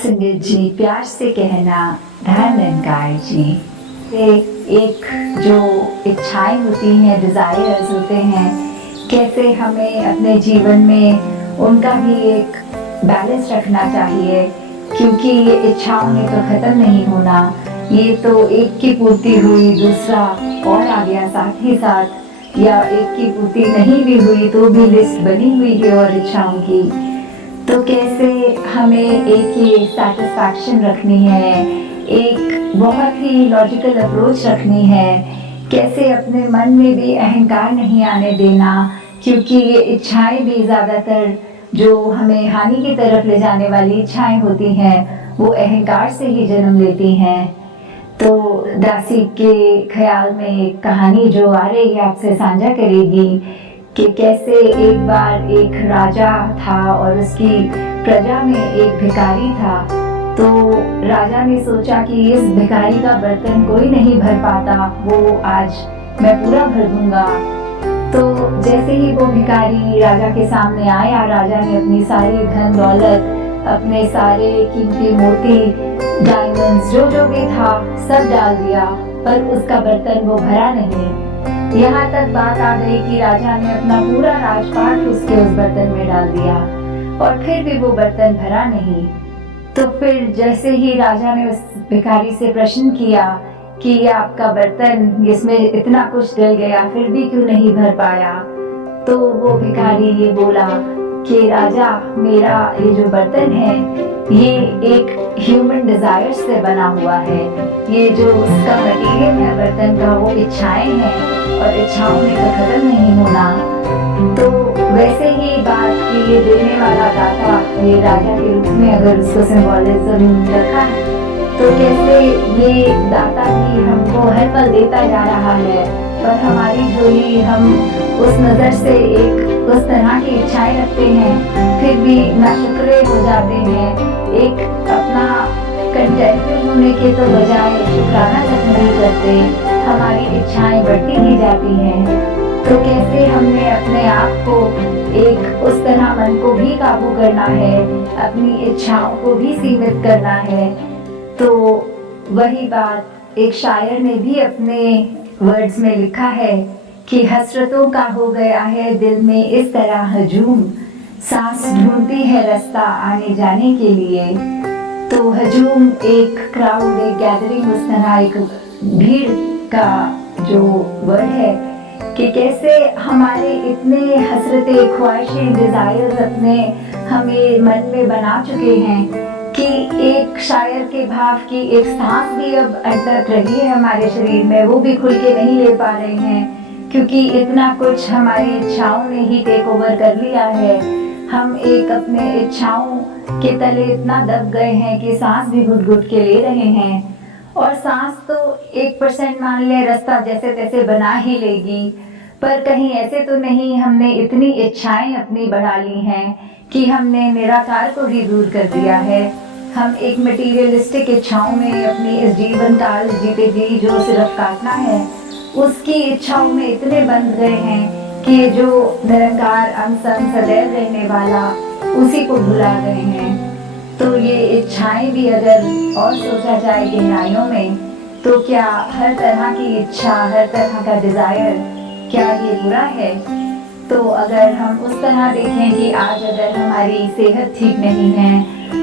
संगत जी, प्यार से कहना धर्म जी। एक जो इच्छाएं होती हैं, डिज़ायर्स होते हैं, कैसे हमें अपने जीवन में उनका भी एक बैलेंस रखना चाहिए, क्योंकि ये इच्छाओं ने तो ख़त्म नहीं होना। ये तो एक की पूर्ति हुई, दूसरा और आ गया साथ ही साथ, या एक की पूर्ति नहीं भी हुई तो भी लिस्ट बनी हुई है और इच्छाओं की। तो कैसे हमें एक ये सेटिस्फैक्शन रखनी है, एक बहुत ही लॉजिकल अप्रोच रखनी है, कैसे अपने मन में भी अहंकार नहीं आने देना, क्योंकि ये इच्छाएं भी ज़्यादातर जो हमें हानि की तरफ ले जाने वाली इच्छाएं होती हैं, वो अहंकार से ही जन्म लेती हैं। तो दासी के ख्याल में एक कहानी जो आ रही है आपसे साझा करेगी कि कैसे एक बार एक राजा था और उसकी प्रजा में एक भिखारी था। तो राजा ने सोचा कि इस भिखारी का बर्तन कोई नहीं भर पाता, वो आज मैं पूरा भर दूंगा। तो जैसे ही वो भिखारी राजा के सामने आया, राजा ने अपनी सारी धन दौलत, अपने सारे कीमती मोती, डायमंड्स, जो भी था सब डाल दिया, पर उसका बर्तन वो भरा नहीं। यहाँ तक बात आ गई कि राजा ने अपना पूरा राजपाट उसके उस बर्तन में डाल दिया और फिर भी वो बर्तन भरा नहीं। तो फिर जैसे ही राजा ने उस भिखारी से प्रश्न किया कि ये आपका बर्तन, इसमें इतना कुछ डल गया, फिर भी क्यों नहीं भर पाया, तो वो भिखारी ये बोला कि राजा, मेरा ये जो बर्तन है ये एक ह्यूमन डिजायर से बना हुआ है। ये जो उसका मटेरियल है बर्तन का, वो इच्छाएं हैं और इच्छाओं ने तो खत्म नहीं होना। तो वैसे ही बात कि ये देने वाला दाता, ये राजा के रूप में अगर उसको सिंबोलिज्म रखा है, तो कैसे ये दाता भी हमको हर पल देता जा रहा है, पर हमारी झोली हम उस नज़र से एक उस तरह की इच्छाएं रखते हैं, फिर भी नाशुक्रे हो जाते हैं। एक अपना कंटेंटेड होने के तो बजाय शुक्राना जब नहीं करते, हमारी इच्छाएं बढ़ती ही जाती हैं। तो कैसे हमने अपने आप को एक उस तरह मन को भी काबू करना है, अपनी इच्छाओं को भी सीमित करना है। तो वही बात एक शायर ने भी अपने वर्ड्स में लिखा है कि हसरतों का हो गया है दिल में इस तरह हजूम, सांस ढूंढती है रास्ता आने जाने के लिए। तो हजूम एक क्राउड, एक गैदरिंग, उस तरह एक भीड़ का जो वर्ड है कि कैसे हमारे इतने हसरतें, ख्वाहिशें, डिजायर्स अपने हमें मन में बना चुके हैं कि एक शायर के भाव की एक सांस भी अब अटक रही है हमारे शरीर में, वो भी खुल के नहीं ले पा रहे हैं, क्योंकि इतना कुछ हमारी इच्छाओं ने ही टेक ओवर कर लिया है। हम एक अपने इच्छाओं के तले इतना दब गए हैं कि सांस भी घुट घुट के ले रहे हैं, और सांस तो 1% मान ले रास्ता जैसे तैसे बना ही लेगी, पर कहीं ऐसे तो नहीं हमने इतनी इच्छाएं अपनी बढ़ा ली हैं कि हमने निराकार को भी दूर कर दिया है। हम एक मटीरियलिस्टिक इच्छाओं में अपनी इस जीवन काल जीते जी जो सिर्फ काटना है, उसकी इच्छाओं में इतने बंध गए हैं कि जो निरंकार अनसंग सदैव रहने वाला, उसी को भुला गए हैं। तो ये इच्छाएं भी अगर और सोचा जाए गहराइयों में, तो क्या हर तरह की इच्छा, हर तरह का डिजायर, क्या ये बुरा है? तो अगर हम उस तरह देखें कि आज अगर हमारी सेहत ठीक नहीं है,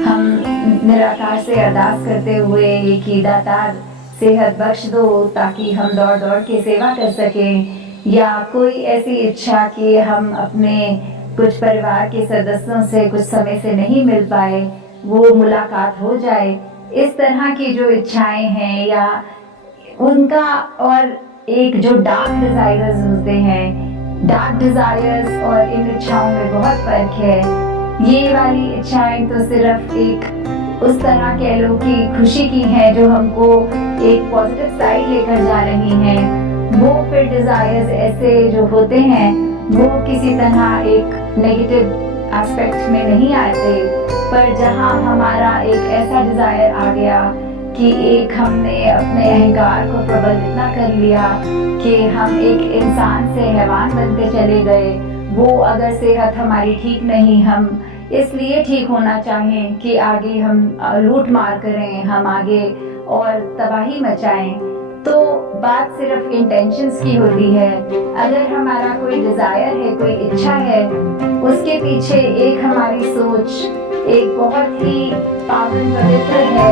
हम निराकार से अरदास करते हुए कि दातार सेहत बख्श दो ताकि हम दौड़ दौड़ के सेवा कर सकें, या कोई ऐसी इच्छा कि हम अपने कुछ परिवार के सदस्यों से कुछ समय से नहीं मिल पाए, वो मुलाकात हो जाए, इस तरह की जो इच्छाएं हैं, या उनका और एक जो डार्क डिजायर्स होते हैं, डार्क डिजायर्स और इन इच्छाओं में बहुत फर्क है। ये वाली इच्छाएं तो सिर्फ एक उस तरह कह लो कि खुशी की हैं, जो हमको एक पॉजिटिव साइड लेकर जा रही हैं। वो फिर डिजायर्स ऐसे जो होते हैं, वो किसी तरह एक नेगेटिव एस्पेक्ट में नहीं आते, पर जहाँ हमारा एक ऐसा डिजायर आ गया कि एक हमने अपने अहंकार को प्रबल इतना कर लिया कि हम एक इंसान से हैवान बनते चले गए। वो अगर सेहत हमारी ठीक नहीं, हम इसलिए ठीक होना चाहें कि आगे हम लूट मार करें, हम आगे और तबाही मचाएं, तो बात सिर्फ इंटेंशंस की होती है। अगर हमारा कोई डिजायर है, कोई इच्छा है, उसके पीछे एक हमारी सोच एक बहुत ही पावन पवित्र है,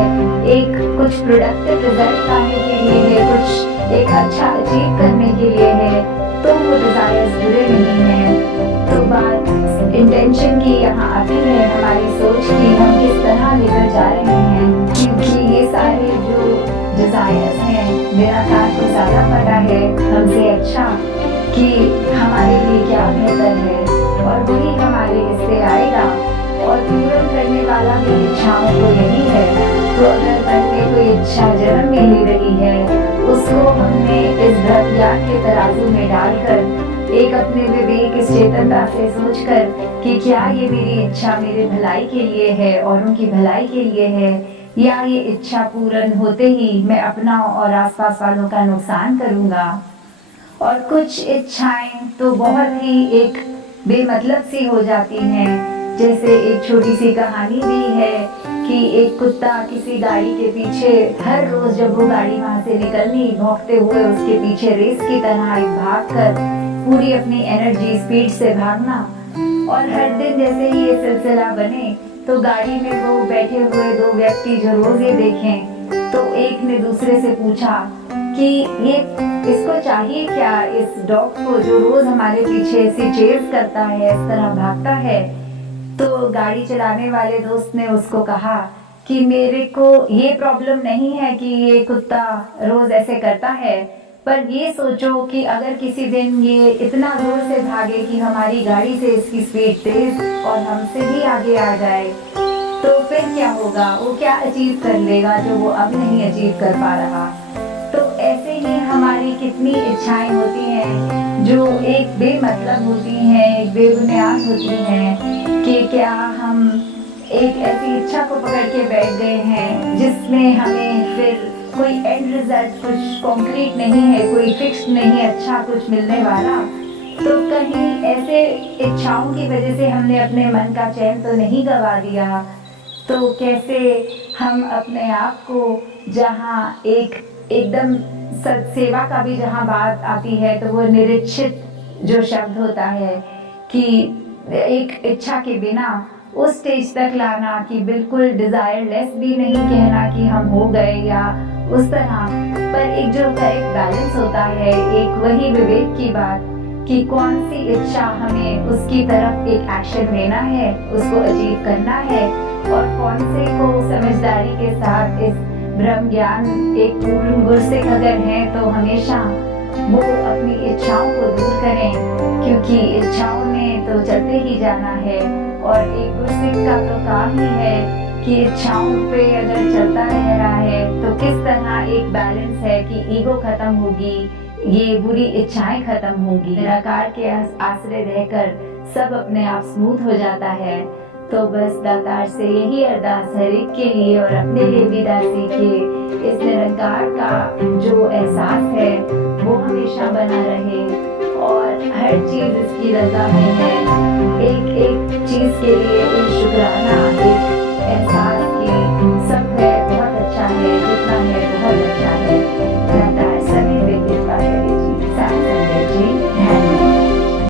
एक कुछ प्रोडक्टिव रिजल्ट लाने के लिए है, कुछ एक अच्छा अचीव करने के लिए है, तो वो डिजायर्स बुरे नहीं हैं। तो बात इंटेंशन की यहाँ आती है, हमारी सोच की, हम किस तरह लेकर जा रहे हैं। क्योंकि ये सारे जो डिजायर्स हैं, निराकार को ज्यादा पता है हमसे अच्छा कि हमारे लिए क्या बेहतर है, और वही हमारे हिस्से आएगा। और पूर्ण करने वाला भी इच्छाओं को यही है। तो अगर मन में कोई इच्छा जन्म में ले रही है, उसको हमने इस ब्रह्म ज्ञान के तराजू में डालकर एक अपने विवेक इस चेतनता से सोचकर कि क्या ये मेरी इच्छा मेरे भलाई के लिए है, औरों की भलाई के लिए है, या ये इच्छा पूर्ण होते ही मैं अपना और आसपास वालों का नुकसान करूंगा। और कुछ इच्छाएं तो बहुत ही एक बेमतलब सी हो जाती हैं। जैसे एक छोटी सी कहानी भी है कि एक कुत्ता किसी गाड़ी के पीछे हर रोज जब वो गाड़ी वहां से निकलनी, भौंकते हुए उसके पीछे रेस की तरह एक भाग कर पूरी अपनी एनर्जी स्पीड से भागना। और हर दिन जैसे ही ये सिलसिला बने तो गाड़ी में वो बैठे हुए दो व्यक्ति जो रोज ये देखें, तो एक ने दूसरे से पूछा कि ये इसको चाहिए क्या, इस डॉग को जो रोज हमारे पीछे ऐसे चेज करता है, इस तरह भागता है। तो गाड़ी चलाने वाले दोस्त ने उसको कहा कि मेरे को ये प्रॉब्लम नहीं है कि ये कुत्ता रोज ऐसे करता है, पर ये सोचो कि अगर किसी दिन ये इतना जोर से भागे कि हमारी गाड़ी से इसकी स्पीड तेज और हमसे भी आगे आ जाए, तो फिर क्या होगा, वो क्या अचीव कर लेगा जो वो अब नहीं अचीव कर पा रहा। तो ऐसे ही हमारी कितनी इच्छाएं होती हैं जो एक बेमतलब होती हैं, एक बेबुनियाद होती हैं कि क्या हम एक ऐसी इच्छा को पकड़ के बैठ गए हैं जिसमें हमें फिर कोई एंड रिजल्ट कुछ कॉन्क्रीट नहीं है, कोई फिक्स नहीं अच्छा कुछ मिलने वाला। तो कहीं ऐसे इच्छाओं की वजह से हमने अपने मन का चैन तो नहीं गवा दिया। तो कैसे हम अपने आप को जहाँ एकदम सेवा का भी जहाँ बात आती है, तो वो निरीक्षित जो शब्द होता है कि एक इच्छा के बिना उस स्टेज तक लाना कि बिल्कुल डिजायरलेस भी नहीं कहना कि हम हो गए या उस तरह, पर एक जो करेक्ट बैलेंस होता है, एक वही विवेक की बात कि कौन सी इच्छा हमें उसकी तरफ एक एक्शन लेना है, उसको अचीव करना है, और कौन से को समझदारी के साथ इस ब्रह्म ज्ञान एक पूर्ण गुरसिक अगर है तो हमेशा वो अपनी इच्छाओं को दूर करें, क्योंकि इच्छाओं में तो चलते ही जाना है। और एक गुरसिक का तो काम ही है कि इच्छाओं पे अगर चलता रह रहा है तो किस तरह एक बैलेंस है कि ईगो खत्म होगी, ये बुरी इच्छाएं खत्म होंगी, निराकार के आश्रय रहकर सब अपने आप स्मूथ हो जाता है। तो बस दातार से यही अरदास हर एक के लिए और अपने लिए भी दासी के इस निरंकार का जो एहसास है वो हमेशा बना रहे, और हर चीज इसकी रजा में है। एक एक चीज के लिए एक शुक्राना, एक एहसास